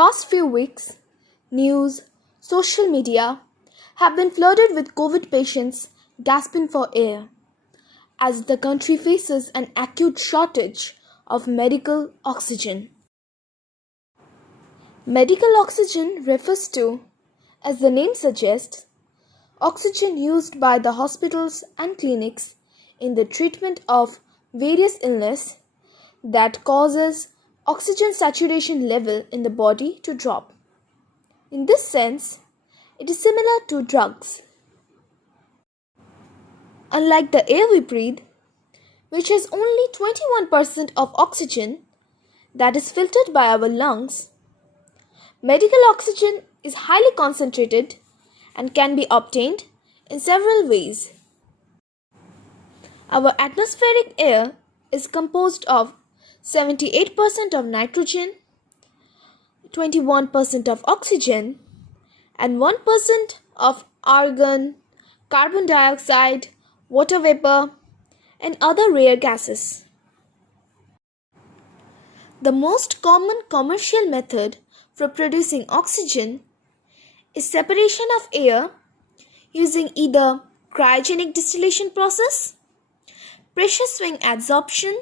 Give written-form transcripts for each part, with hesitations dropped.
past few weeks, news, social media have been flooded with COVID patients gasping for air as the country faces an acute shortage of medical oxygen. Medical oxygen refers to, as the name suggests, oxygen used by the hospitals and clinics in the treatment of various illness that causes oxygen saturation level in the body to drop. In this sense, it is similar to drugs. Unlike the air we breathe, which has only 21% of oxygen that is filtered by our lungs, medical oxygen is highly concentrated and can be obtained in several ways. Our atmospheric air is composed of 78% of nitrogen, 21% of oxygen, and 1% of argon, carbon dioxide, water vapor, and other rare gases. The most common commercial method for producing oxygen is separation of air using either cryogenic distillation process, pressure swing adsorption,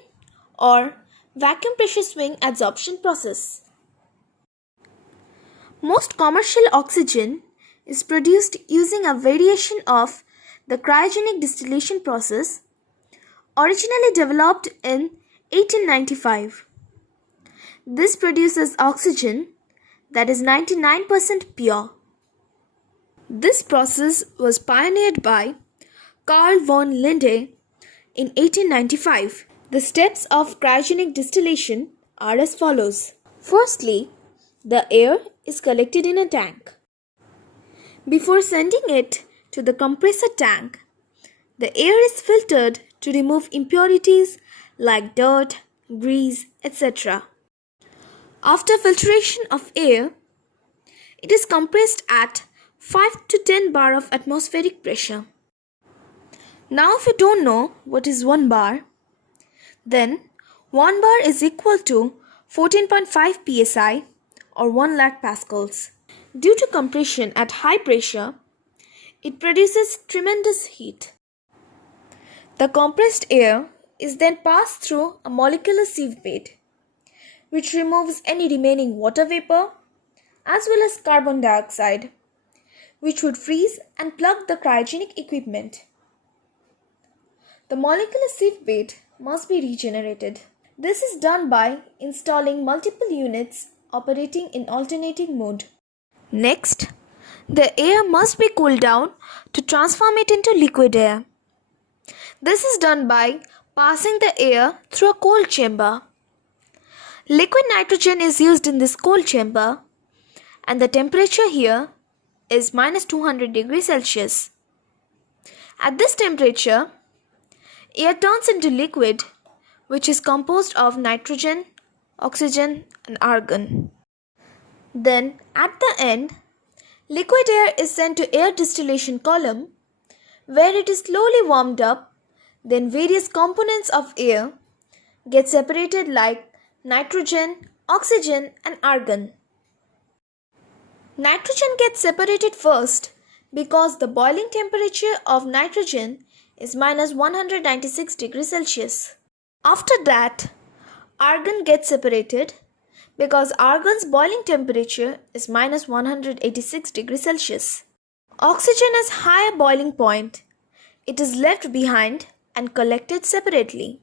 or vacuum pressure swing adsorption process. Most commercial oxygen is produced using a variation of the cryogenic distillation process originally developed in 1895. This produces oxygen that is 99% pure. This process was pioneered by Carl von Linde in 1895. The steps of cryogenic distillation are as follows. Firstly, the air is collected in a tank. Before sending it to the compressor tank, the air is filtered to remove impurities like dirt, grease, etc. After filtration of air, it is compressed at 5 to 10 bar of atmospheric pressure. Now if you don't know what is 1 bar, then 1 bar is equal to 14.5 psi or 1 lakh pascals. Due to compression at high pressure, it produces tremendous heat. The compressed air is then passed through a molecular sieve bed, which removes any remaining water vapor as well as carbon dioxide, which would freeze and plug the cryogenic equipment. The molecular sieve bed must be regenerated. This is done by installing multiple units operating in alternating mode. Next, the air must be cooled down to transform it into liquid air. This is done by passing the air through a cold chamber. Liquid nitrogen is used in this cold chamber, and the temperature here is minus 200 degrees Celsius. At this temperature, air turns into liquid, which is composed of nitrogen, oxygen, and argon. Then, at the end, liquid air is sent to air distillation column, where it is slowly warmed up. Then various components of air get separated like nitrogen, oxygen, and argon. Nitrogen gets separated first because the boiling temperature of nitrogen is minus 196 degrees Celsius. After that, argon gets separated because argon's boiling temperature is minus 186 degrees Celsius. Oxygen has higher boiling point. It is left behind and collected separately.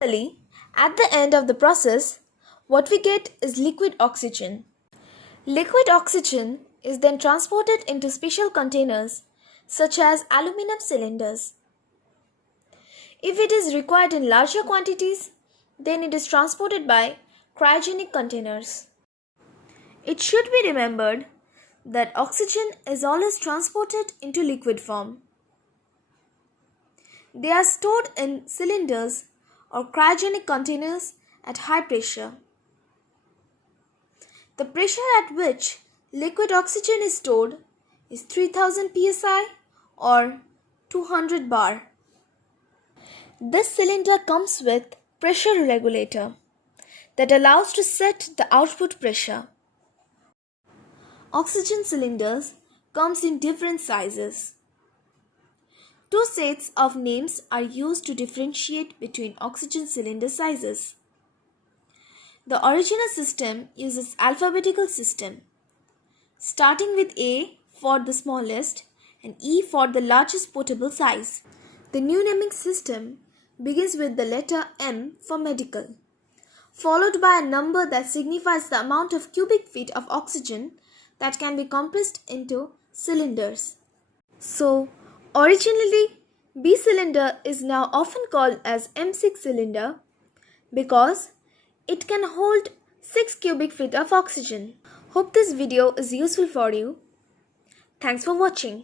Finally, at the end of the process, what we get is liquid oxygen. Liquid oxygen is then transported into special containers such as aluminum cylinders. If it is required in larger quantities, then it is transported by cryogenic containers. It should be remembered that oxygen is always transported into liquid form. They are stored in cylinders or cryogenic containers at high pressure. The pressure at which liquid oxygen is stored is 3000 psi or 200 bar. This cylinder comes with pressure regulator that allows to set the output pressure. Oxygen cylinders comes in different sizes. Two sets of names are used to differentiate between oxygen cylinder sizes. The original system uses alphabetical system, starting with A for the smallest and E for the largest potable size. The new naming system begins with the letter M for medical, followed by a number that signifies the amount of cubic feet of oxygen that can be compressed into cylinders. So, originally, B cylinder is now often called as M6 cylinder because it can hold 6 cubic feet of oxygen. Hope this video is useful for you. Thanks for watching.